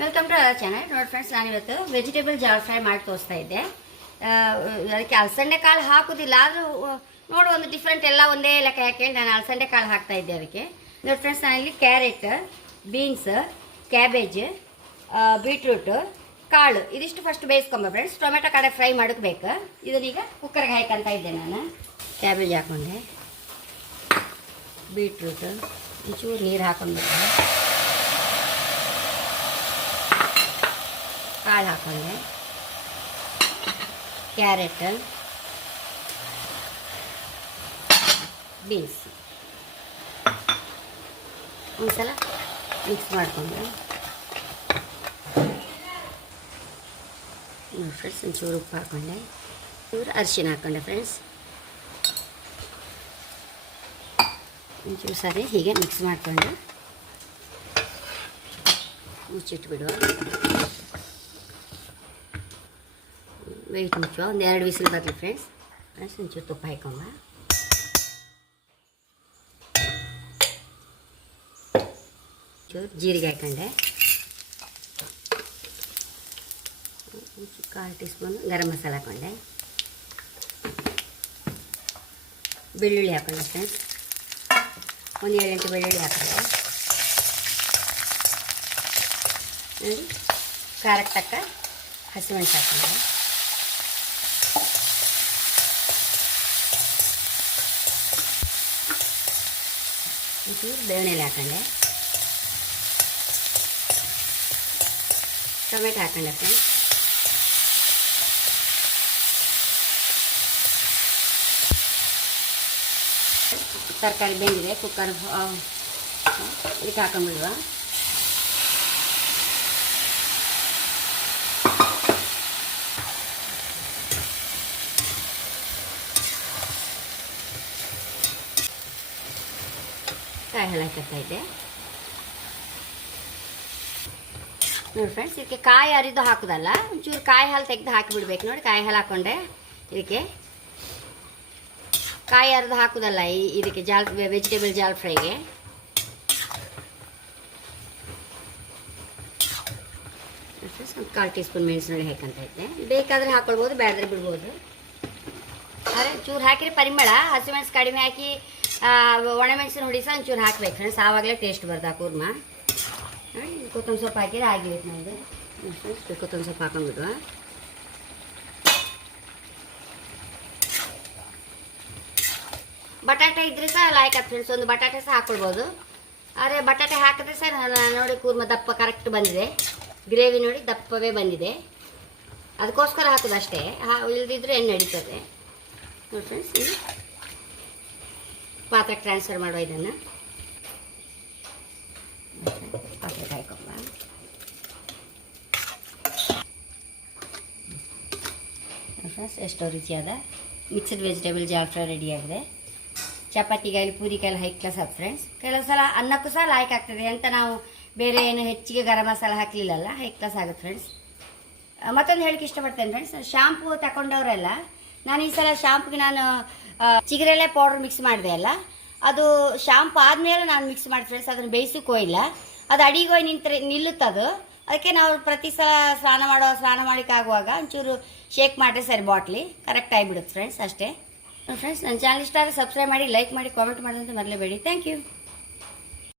Welcome to our channel ನೋಡಿ friends ನಾನಿವತ್ತು vegetable ಜಾಲ್ ಫ್ರೈ ಮಾಡಿ ತೋರಿಸ್ತಾ ಇದ್ದೆ. ಅದಕ್ಕೆ ಅಲಸಂಡೆ ಕಾಳು ಹಾಕೋದಿಲ್ಲ, ಆದರೂ ನೋಡು ಒಂದು ಡಿಫ್ರೆಂಟ್ ಎಲ್ಲ ಒಂದೇ ಲೆಕ್ಕ ಹಾಕ್ಕೊಂಡು ನಾನು ಅಲಸಂಡೆ ಕಾಳು ಹಾಕ್ತಾ ಇದ್ದೆ ಅದಕ್ಕೆ. ನೋಡಿ ಫ್ರೆಂಡ್ಸ್ ನಾನಿಲ್ಲಿ ಕ್ಯಾರೆಟ್ ಬೀನ್ಸ್ ಕ್ಯಾಬೇಜ್ ಬೀಟ್ರೂಟ್ ಕಾಳು, ಇದಿಷ್ಟು ಫಸ್ಟ್ ಬೇಯಿಸ್ಕೊಂಬ ಫ್ರೆಂಡ್ಸ್ ಟೊಮೆಟೊ ಕಡೆ ಫ್ರೈ ಮಾಡಬೇಕು ಇದನ್ನೀಗ ಕುಕ್ಕರ್ಗೆ ಹಾಕಂತ ಇದ್ದೆ ನಾನು. ಕ್ಯಾಬೇಜ್ ಹಾಕೊಂಡೆ. ಬೀಟ್ರೂಟು ಒಂಚೂರು ನೀರು ಹಾಕೊಂಡ್ಬಿಟ್ಟೆ ಕಾಳು ಹಾಕೊಂಡೆ ಕ್ಯಾರೆಟ್ ಬೀನ್ಸ್ ಒಂದ್ಸಲ ಮಿಕ್ಸ್ ಮಾಡಿಕೊಂಡೆ ಫ್ರೆಂಡ್ಸ್ ಒಂಚೂರು ಉಪ್ಪು ಹಾಕೊಂಡೆ ಚೂರು ಅರಿಶಿನ ಹಾಕೊಂಡೆ ಫ್ರೆಂಡ್ಸ್ ಒಂಚೂರು ಸರಿ ಹೀಗೆ ಮಿಕ್ಸ್ ಮಾಡಿಕೊಂಡು ಮುಚ್ಚಿಟ್ಬಿಡುವ ವೆಯ್ಟ್ ಮುಚ್ಚುವ ಒಂದು ಎರಡು ವಿಸಿಲ್ ಬರಲಿ ಫ್ರೆಂಡ್ಸ್ ಫ್ರೆಂಡ್ಸ್ ಒಂಚೂರು ತುಪ್ಪ ಹಾಕೊಂಬ ಚೂರು ಜೀರಿಗೆ ಹಾಕೊಂಡೆ ಒಂಚೂರು ಕಾಲು ಟೀ ಸ್ಪೂನ್ ಗರಂ ಮಸಾಲ ಹಾಕೊಂಡೆ ಬೆಳ್ಳುಳ್ಳಿ ಹಾಕೊಂಡೆ ಫ್ರೆಂಡ್ಸ್ ಒಂದು ಏಳು ಎಂಟು ಬೆಳ್ಳುಳ್ಳಿ ಹಾಕೊಂಡೆ ನೋಡಿ ಖಾರಕ್ಕೆ ತಕ್ಕ ಹಸಿಮೆಣಸು ಹಾಕೊಂಡೆ ಒಂಚೂರು ಬೇವನೆಲೆ ಹಾಕೊಂಡೆ ಟೊಮೆಟೊ ಹಾಕೊಂಡೆ ಫ್ರೆಂಡ್ಸ್. ತರಕಾರಿ ಬೆಂದಿದೆ ಕುಕ್ಕರ್ ಇದಕ್ಕೆ ಹಾಕೊಂಡ್ಬಿಡುವ. ಕಾಯಿ ಇದೆ ನೋಡಿ ಫ್ರೆಂಡ್ಸ್ ಇದಕ್ಕೆ ಕಾಯಿ ಅರಿದು ಹಾಕೋದಲ್ಲ, ಒಂಚೂರು ಕಾಯಿ ಹಾಲು ತೆಗೆದು ಹಾಕಿಬಿಡ್ಬೇಕು. ನೋಡಿ ಕಾಯಿ ಹಾಲು ಹಾಕೊಂಡೆ. ಇದಕ್ಕೆ ಕಾಯಿ ಅರಿದು ಹಾಕೋದಲ್ಲ ಇದಕ್ಕೆ ಜಾಲ್ ವೆಜಿಟೇಬಲ್ ಜಾಲ್ ಫ್ರೈಗೆ. ಒಂದು ಕಾಲು ಟೀ ಸ್ಪೂನ್ ಮೆಣಸಿನೊಳಗೆ ಹಾಕಂತ ಐತೆ ಬೇಕಾದರೆ ಹಾಕೊಳ್ಬೋದು, ಬೇಡದ್ರೆ ಬಿಡ್ಬೋದು. ಆದರೆ ಚೂರು ಹಾಕಿರಿ ಪರಿಮಳ. ಹಸಿಮೆಣಸು ಕಡಿಮೆ ಹಾಕಿ ಒಣಮೆಣಸಿನ ಹುಡಿ ಸಹ ಒಂಚೂರು ಹಾಕ್ಬೇಕು. ಫ್ರೆಂಡ್ಸ್, ಆವಾಗಲೇ ಟೇಸ್ಟ್ ಬರ್ತಾ ಕೂರ್ಮ? ಕೊತ್ತಂಬರಿ ಸೊಪ್ಪು ಹಾಕಿದ್ರೆ ಆಗಿಬೇಕು ನಮ್ಮದು ಕೊತ್ತಂಬರಿ ಸೊಪ್ಪು ಹಾಕೊಂಡ್ಬಿಡುವ ಬಟಾಟೆ ಇದ್ರೆ ಸಹ ಅದು ಫ್ರೆಂಡ್ಸ್ ಒಂದು ಬಟಾಟೆ ಸಹ ಹಾಕ್ಕೊಳ್ಬೋದು ಆದರೆ ಬಟಾಟೆ ಹಾಕಿದ್ರೆ ಸಹ ನೋಡಿ ಕೂರ್ಮ ದಪ್ಪ ಕರೆಕ್ಟ್ ಬಂದಿದೆ. ಗ್ರೇವಿ ನೋಡಿ ದಪ್ಪವೇ ಬಂದಿದೆ. ಅದಕ್ಕೋಸ್ಕರ ಹಾಕೋದು ಅಷ್ಟೇ. ಹಾ, ಇಲ್ದಿದ್ರೆ ಎಣ್ಣೆ ನಡೀತದೆ ನೋಡಿ ಫ್ರೆಂಡ್ಸ್ ಪಾತ್ರಕ್ಕೆ ಟ್ರಾನ್ಸ್ಫರ್ ಮಾಡುವ ಇದನ್ನು. ಪಾತ್ರೆ ಕಾಯ್ಕೊಂಬ. ಫ್ರೆಂಡ್ಸ್, ಎಷ್ಟೋ ರುಚಿಯಾದ ಮಿಕ್ಸ್ಡ್ ವೆಜಿಟೇಬಲ್ ಜಾಫ್ರ ರೆಡಿಯಾಗಿದೆ ಚಪಾತಿಗಾಯಲ್ಲಿ ಪೂರಿಕಾಯಲ್ಲಿ ಹೈ ಕ್ಲಾಸ್ ಆದ ಫ್ರೆಂಡ್ಸ್ ಕೆಲವು ಸಲ ಅನ್ನಕ್ಕೂ ಸಹ ಲಾಯ್ಕ್ ಆಗ್ತದೆ ಅಂತ ನಾವು ಬೇರೆ ಏನು ಹೆಚ್ಚಿಗೆ ಗರಂ ಮಸಾಲ ಹಾಕಲಿಲ್ಲಲ್ಲ ಹೈ ಕ್ಲಾಸ್ ಆಗುತ್ತೆ ಫ್ರೆಂಡ್ಸ್ ಮತ್ತೊಂದು ಹೇಳಕ್ಕೆ ಇಷ್ಟಪಡ್ತೇನೆ ಫ್ರೆಂಡ್ಸ್ ಶಾಂಪು ತಗೊಂಡವರೆಲ್ಲ ನಾನು ಈ ಸಲ ಶಾಂಪುಗೆ ನಾನು ಚಿಗುರೆಲೆ ಪೌಡ್ರ್ ಮಿಕ್ಸ್ ಮಾಡಿದೆ ಅಲ್ಲ? ಅದು ಶಾಂಪು ಆದಮೇಲೆ ನಾನು ಮಿಕ್ಸ್ ಮಾಡಿ ಫ್ರೆಂಡ್ಸ್ ಅದನ್ನು ಇಲ್ಲ ಅದು ಅಡಿಗೆ ಹೋಗಿ ನಿಂತರೆ ನಿಲ್ಲುತ್ತದು ಅದಕ್ಕೆ ನಾವು ಪ್ರತಿ ಸಲ ಸ್ನಾನ ಮಾಡೋ ಸ್ನಾನ ಮಾಡಿಕ್ಕಾಗುವಾಗ ಒಂಚೂರು ಶೇಕ್ ಮಾಡಿದ್ರೆ ಸರಿ ಬಾಟ್ಲಿ ಕರೆಕ್ಟ್ ಆಗಿಬಿಡುತ್ತೆ ಫ್ರೆಂಡ್ಸ್ ಅಷ್ಟೇ. ಫ್ರೆಂಡ್ಸ್ ನನ್ನ ಚಾನಲ್ ಇಷ್ಟ ಆದರೆ ಸಬ್ಸ್ಕ್ರೈಬ್ ಮಾಡಿ ಲೈಕ್ ಮಾಡಿ ಕಾಮೆಂಟ್ ಮಾಡೋದಂತ ಮರಲೇಬೇಡಿ. Thank you